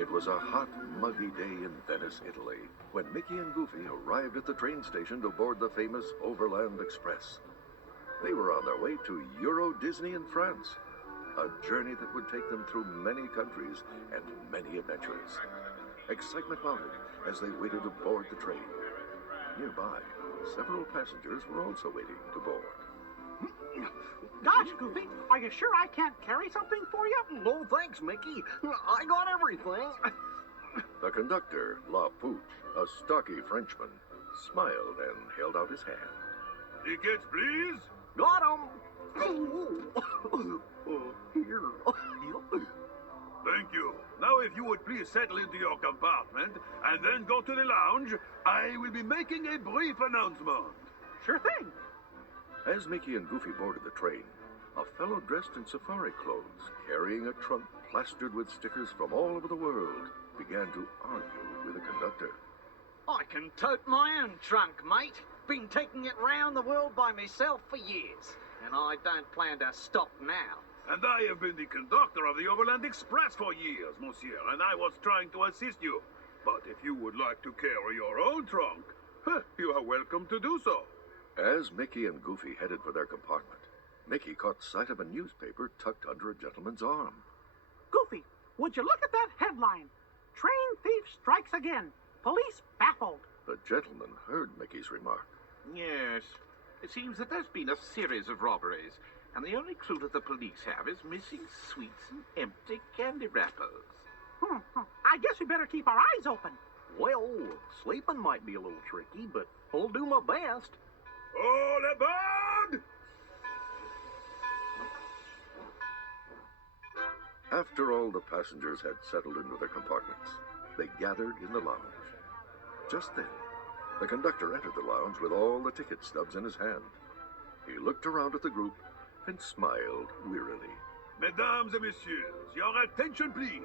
It was a hot, muggy day in Venice, Italy, when Mickey and Goofy arrived at the train station to board the famous Overland Express. They were on their way to Euro Disney in France, a journey that would take them through many countries and many adventures. Excitement mounted as they waited to board the train. Nearby, several passengers were also waiting to board. Gosh, Goofy, are you sure I can't carry something for you? No, thanks, Mickey. I got everything. The conductor, La Pooch, a stocky Frenchman, smiled and held out his hand. Tickets, please. Got 'em. Here. Thank you. Now, if you would please settle into your compartment and then go to the lounge, I will be making a brief announcement. Sure thing. As Mickey and Goofy boarded the train, a fellow dressed in safari clothes, carrying a trunk plastered with stickers from all over the world, began to argue with the conductor. I can tote my own trunk, mate. Been taking it round the world by myself for years, and I don't plan to stop now. And I have been the conductor of the Overland Express for years, monsieur, and I was trying to assist you. But if you would like to carry your own trunk, you are welcome to do so. As Mickey and Goofy headed for their compartment, Mickey caught sight of a newspaper tucked under a gentleman's arm. Goofy, would you look at that headline? Train thief strikes again. Police baffled. The gentleman heard Mickey's remark. Yes. It seems that there's been a series of robberies, and the only clue that the police have is missing sweets and empty candy wrappers. I guess we better keep our eyes open. Well, sleeping might be a little tricky, but I'll do my best. All aboard! After all the passengers had settled into their compartments, they gathered in the lounge. Just then, the conductor entered the lounge with all the ticket stubs in his hand. He looked around at the group and smiled wearily. Mesdames et messieurs, your attention, please.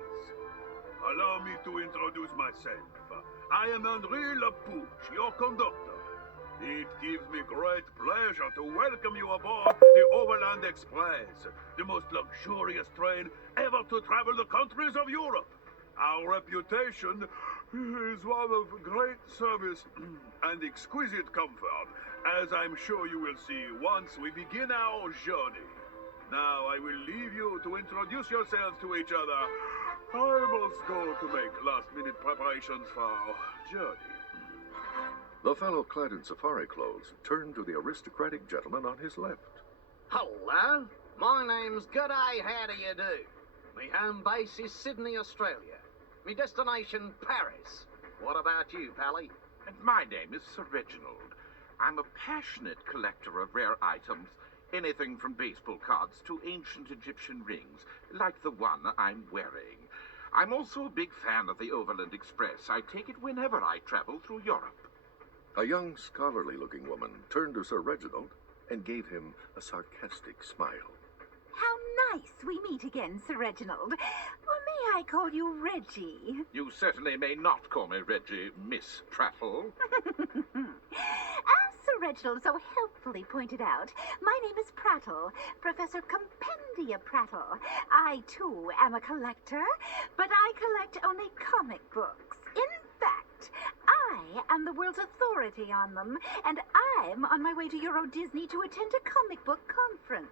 Allow me to introduce myself. I am André Lapouche, your conductor. It gives me great pleasure to welcome you aboard the Overland Express, the most luxurious train ever to travel the countries of Europe. Our reputation is one of great service and exquisite comfort, as I'm sure you will see once we begin our journey. Now I will leave you to introduce yourselves to each other. I must go to make last-minute preparations for our journey. The fellow clad in safari clothes turned to the aristocratic gentleman on his left. Hello, my name's G'day, how do you do? Me home base is Sydney, Australia. Me destination, Paris. What about you, Pally? And my name is Sir Reginald. I'm a passionate collector of rare items, anything from baseball cards to ancient Egyptian rings, like the one I'm wearing. I'm also a big fan of the Overland Express. I take it whenever I travel through Europe. A young, scholarly-looking woman turned to Sir Reginald and gave him a sarcastic smile. How nice we meet again, Sir Reginald. Or may I call you Reggie? You certainly may not call me Reggie, Miss Prattle. As Sir Reginald so helpfully pointed out, my name is Prattle, Professor Compendia Prattle. I, too, am a collector, but I collect only comic books. In fact, I am the world's authority on them, and I'm on my way to Euro Disney to attend a comic book conference.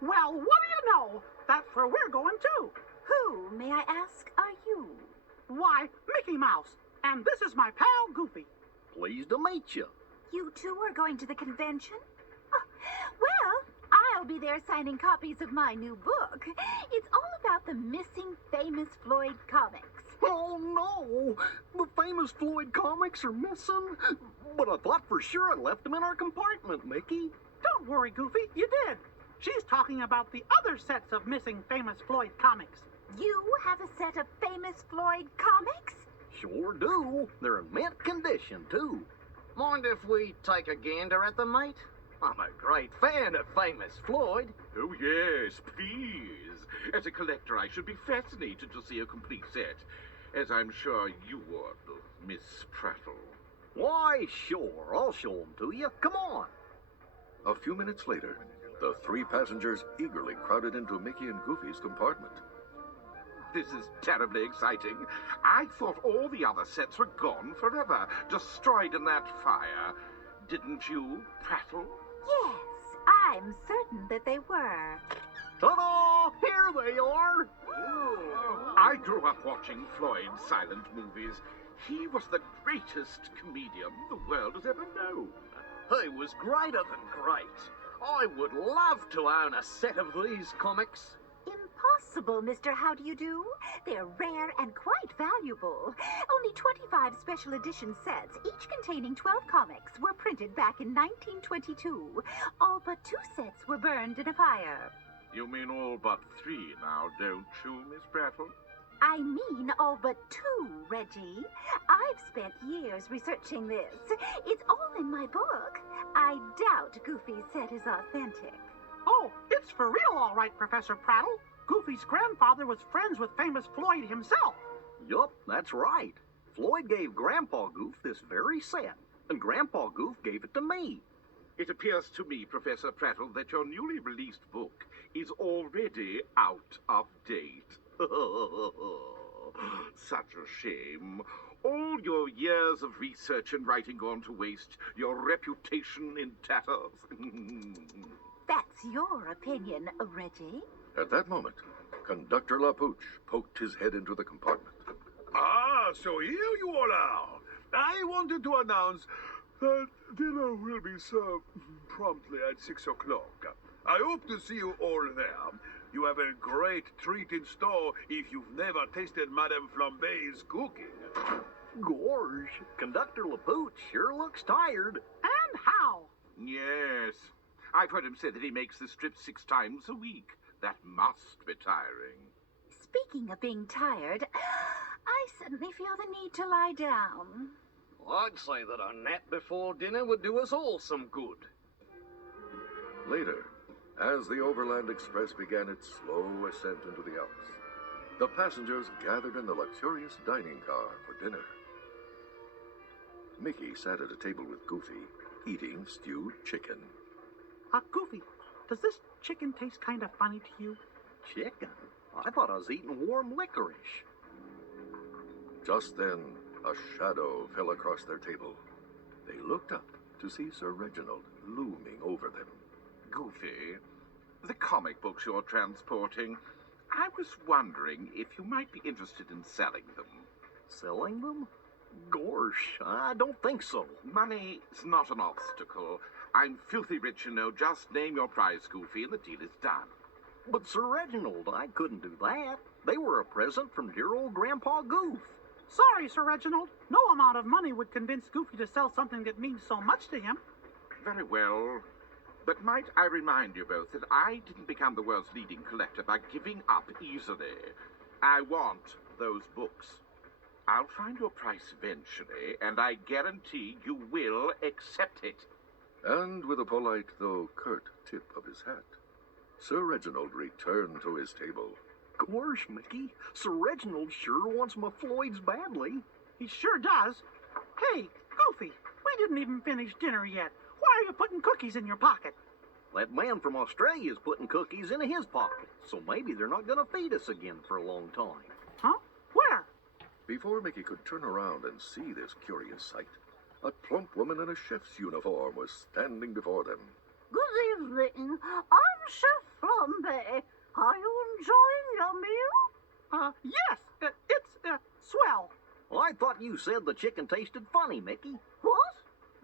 Well, what do you know? That's where we're going, too. Who, may I ask, are you? Why, Mickey Mouse. And this is my pal, Goofy. Pleased to meet you. You two are going to the convention? Oh, well, I'll be there signing copies of my new book. It's all about the missing famous Floyd comics. Oh, no! The famous Floyd comics are missing? But I thought for sure I left them in our compartment, Mickey. Don't worry, Goofy, you did. She's talking about the other sets of missing famous Floyd comics. You have a set of famous Floyd comics? Sure do. They're in mint condition, too. Mind if we take a gander at them, mate? I'm a great fan of famous Floyd. Oh, yes, please. As a collector, I should be fascinated to see a complete set, as I'm sure you would, Miss Prattle. Why, sure. I'll show them to you. Come on. A few minutes later, the three passengers eagerly crowded into Mickey and Goofy's compartment. This is terribly exciting. I thought all the other sets were gone forever, destroyed in that fire. Didn't you, Prattle? Yes, I'm certain that they were. Ta-da! Here they are! I grew up watching Floyd's silent movies. He was the greatest comedian the world has ever known. He was greater than great. I would love to own a set of these comics. Impossible, Mr. How-do-you-do. They're rare and quite valuable. Only 25 special edition sets, each containing 12 comics, were printed back in 1922. All but 2 sets were burned in a fire. You mean all but 3 now, don't you, Miss Prattle? I mean all but 2, Reggie. I've spent years researching this. It's all in my book. I doubt Goofy's set is authentic. Oh, it's for real, all right, Professor Prattle. Goofy's grandfather was friends with famous Floyd himself. Yup, that's right. Floyd gave Grandpa Goof this very set, and Grandpa Goof gave it to me. It appears to me, Professor Prattle, that your newly released book is already out of date. Such a shame. All your years of research and writing gone to waste, your reputation in tatters. That's your opinion, Reggie. At that moment, Conductor LaPooch poked his head into the compartment. Ah, so here you all are. I wanted to announce that dinner will be served promptly at 6 o'clock. I hope to see you all there. You have a great treat in store if you've never tasted Madame Flambe's cooking. Gorge, Conductor LaPooch sure looks tired. And how? Yes. I've heard him say that he makes the strip 6 times a week. That must be tiring. Speaking of being tired, I suddenly feel the need to lie down. I'd say that a nap before dinner would do us all some good. Later, as the Overland Express began its slow ascent into the Alps, the passengers gathered in the luxurious dining car for dinner. Mickey sat at a table with Goofy, eating stewed chicken. Goofy, does this chicken taste kind of funny to you? Chicken? I thought I was eating warm licorice. Just then, a shadow fell across their table. They looked up to see Sir Reginald looming over them. Goofy, the comic books you're transporting, I was wondering if you might be interested in selling them. Selling them? Gorsh, I don't think so. Money's not an obstacle. I'm filthy rich, you know. Just name your price, Goofy, and the deal is done. But, Sir Reginald, I couldn't do that. They were a present from dear old Grandpa Goof. Sorry, Sir Reginald. No amount of money would convince Goofy to sell something that means so much to him. Very well. But might I remind you both that I didn't become the world's leading collector by giving up easily. I want those books. I'll find your price eventually, and I guarantee you will accept it. And with a polite, though curt, tip of his hat, Sir Reginald returned to his table. Gorsh, Mickey, Sir Reginald sure wants my Floyds badly. He sure does. Hey, Goofy, we didn't even finish dinner yet. Why are you putting cookies in your pocket? That man from Australia's putting cookies in his pocket, so maybe they're not going to feed us again for a long time. Huh? Where? Before Mickey could turn around and see this curious sight, a plump woman in a chef's uniform was standing before them. Good evening. I'm Chef Flambe. Are you enjoying your meal? Yes, it's swell. I thought you said the chicken tasted funny, Mickey. What?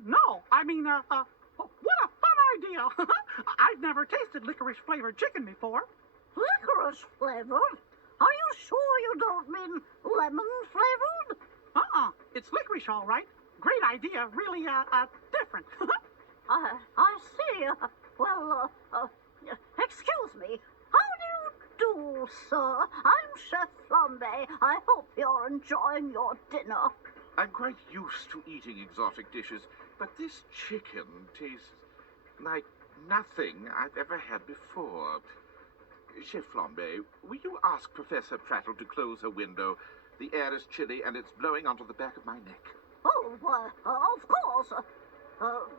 No, I mean, what a fun idea. I've never tasted licorice-flavored chicken before. Licorice flavored? Are you sure you don't mean lemon flavored? It's licorice, all right. Great idea. Really, different. I see. Excuse me. How do you do, sir? I'm Chef Flambe. I hope you're enjoying your dinner. I'm quite used to eating exotic dishes, but this chicken tastes like nothing I've ever had before. Chef Flambe, will you ask Professor Prattle to close her window? The air is chilly and it's blowing onto the back of my neck. Oh, of course.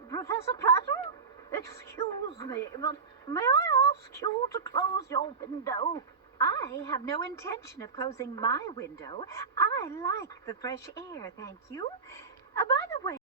Professor Prattle? Excuse me, but may I ask you to close your window? I have no intention of closing my window. I like the fresh air, thank you. By the way,